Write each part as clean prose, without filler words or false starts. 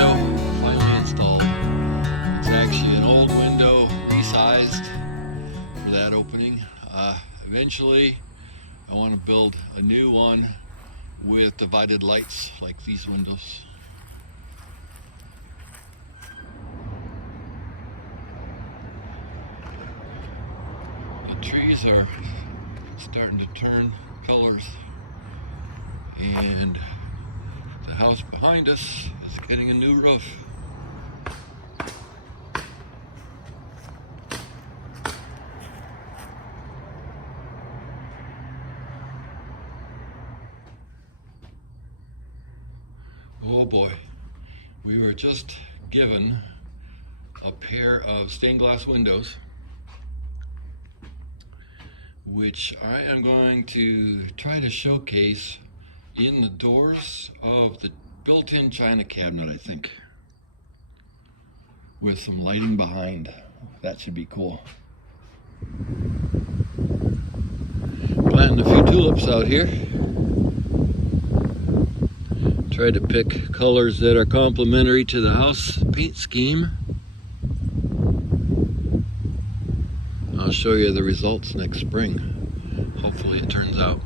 window finally installed. It's actually an old window resized for that opening. Eventually I want to build a new one with divided lights like these windows. The trees are starting to turn colors, and the house behind us is getting a new roof. Oh boy, we were just given a pair of stained glass windows, which I am going to try to showcase in the doors of the built-in china cabinet, I think, with some lighting behind. That should be cool. Planting a few tulips out here. Try to pick colors that are complementary to the house paint scheme. I'll show you the results next spring. Hopefully it turns out.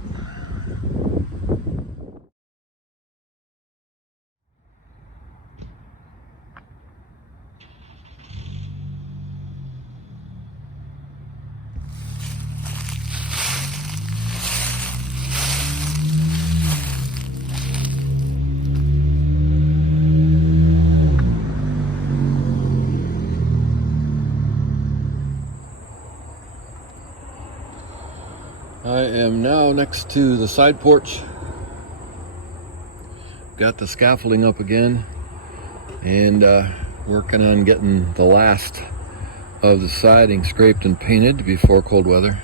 I am now next to the side porch. Got the scaffolding up again and working on getting the last of the siding scraped and painted before cold weather.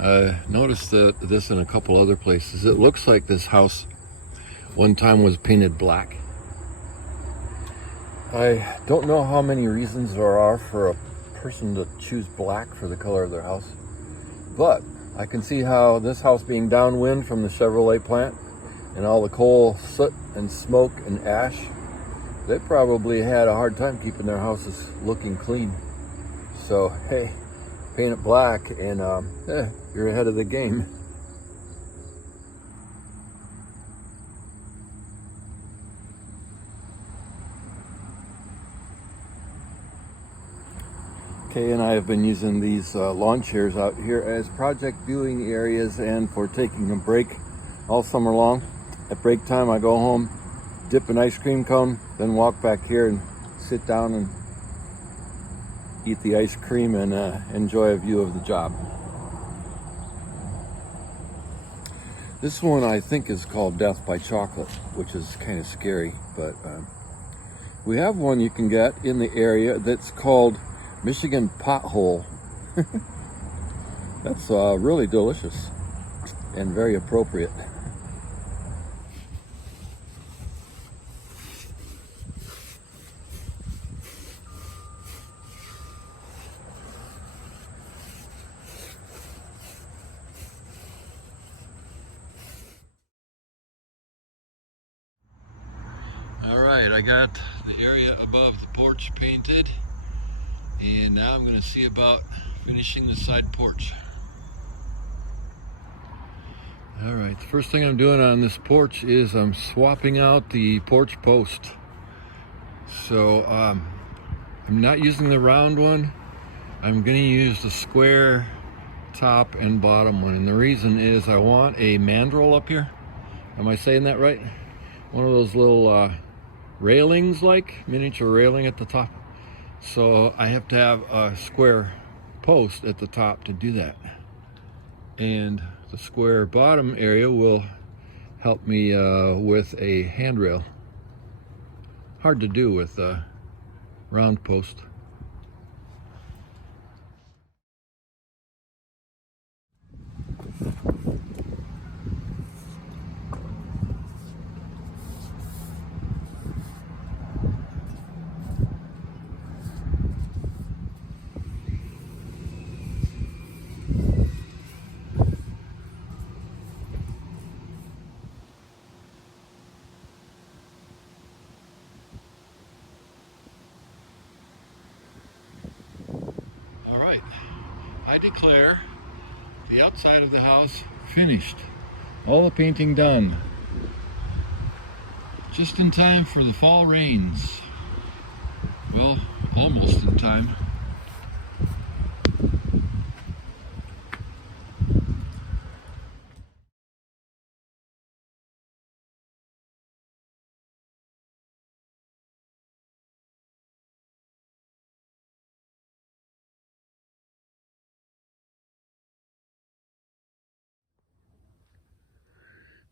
I noticed this in a couple other places. It looks like this house one time was painted black. I don't know how many reasons there are for a person to choose black for the color of their house, but I can see how this house being downwind from the Chevrolet plant and all the coal, soot, and smoke and ash, they probably had a hard time keeping their houses looking clean. So, hey, paint it black and you're ahead of the game. Kay and I have been using these lawn chairs out here as project viewing areas and for taking a break all summer long. At break time I go home, dip an ice cream cone, then walk back here and sit down and eat the ice cream and enjoy a view of the job. This one I think is called Death by Chocolate, which is kind of scary, but we have one you can get in the area that's called Michigan Pothole. That's really delicious and very appropriate. All right, I got the area above the porch painted, and now I'm going to see about finishing the side porch. All right, the first thing I'm doing on this porch is I'm swapping out the porch post. So I'm not using the round one. I'm going to use the square top and bottom one, and the reason is I want a mandrel up here. Am I saying that right? One of those little railings, like miniature railing at the top. So I have to have a square post at the top to do that. And the square bottom area will help me with a handrail. Hard to do with a round post. right, I declare the outside of the house finished. All the painting done. Just in time for the fall rains. Well, almost in time.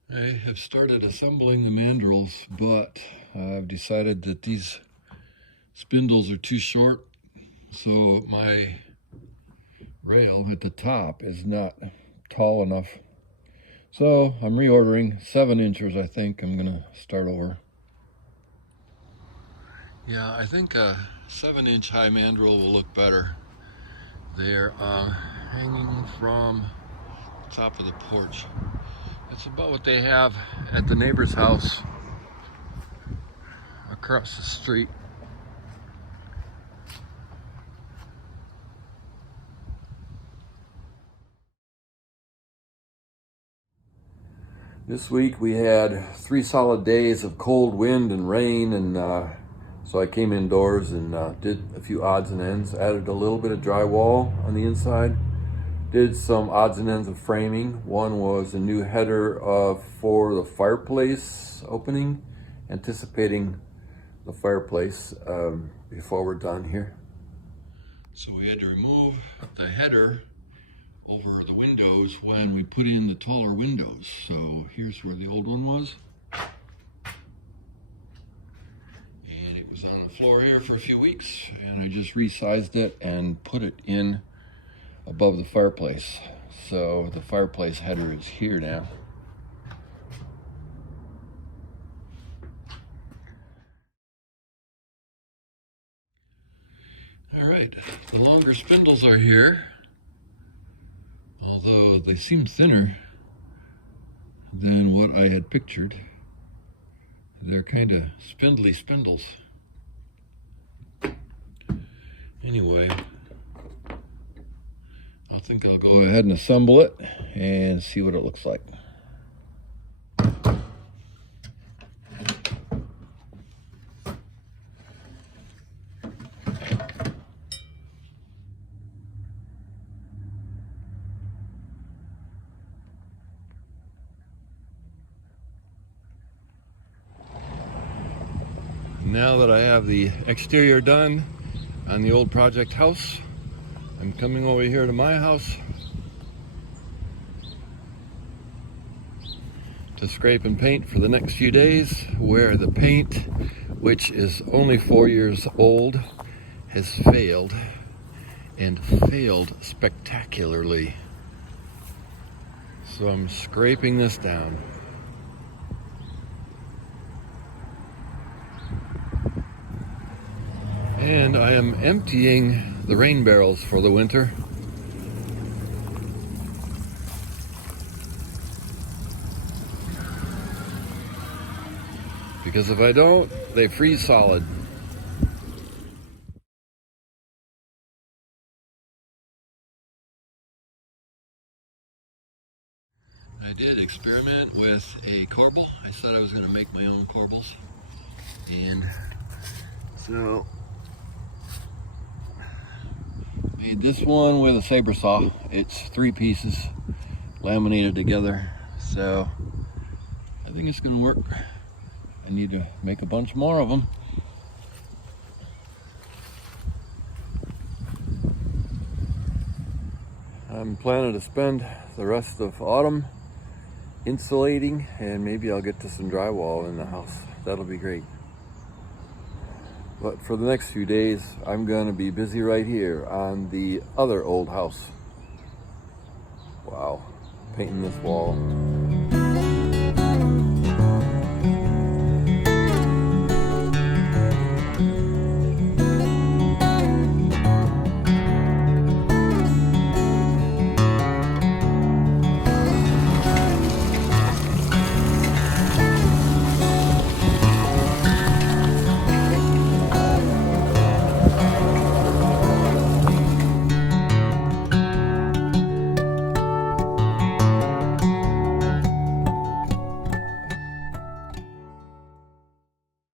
I have started assembling the mandrels, but I've decided that these spindles are too short, so my rail at the top is not tall enough. So I'm reordering 7 inches. I think I'm gonna start over. Yeah, I think a 7-inch high mandrel will look better. They're hanging from the top of the porch. That's about what they have at the neighbor's house across the street. This week we had 3 solid days of cold wind and rain, and so I came indoors and did a few odds and ends, added a little bit of drywall on the inside, did some odds and ends of framing. One was a new header for the fireplace opening, anticipating the fireplace before we're done here. So we had to remove the header over the windows when we put in the taller windows. So here's where the old one was. And it was on the floor here for a few weeks, and I just resized it and put it in above the fireplace. So the fireplace header is here now. All right, the longer spindles are here, although they seem thinner than what I had pictured. They're kind of spindly spindles. Anyway, I think I'll go ahead and assemble it and see what it looks like. Now that I have the exterior done on the old project house, I'm coming over here to my house to scrape and paint for the next few days, where the paint, which is only 4 years old, has failed, and failed spectacularly. So I'm scraping this down. And I am emptying the rain barrels for the winter. Because if I don't, they freeze solid. I did experiment with a corbel. I said I was going to make my own corbels. And so made this one with a saber saw. It's 3 pieces laminated together, so I think it's gonna work. I need to make a bunch more of them. I'm planning to spend the rest of autumn insulating, and maybe I'll get to some drywall in the house. That'll be great. But for the next few days, I'm going to be busy right here on the other old house. Wow, painting this wall.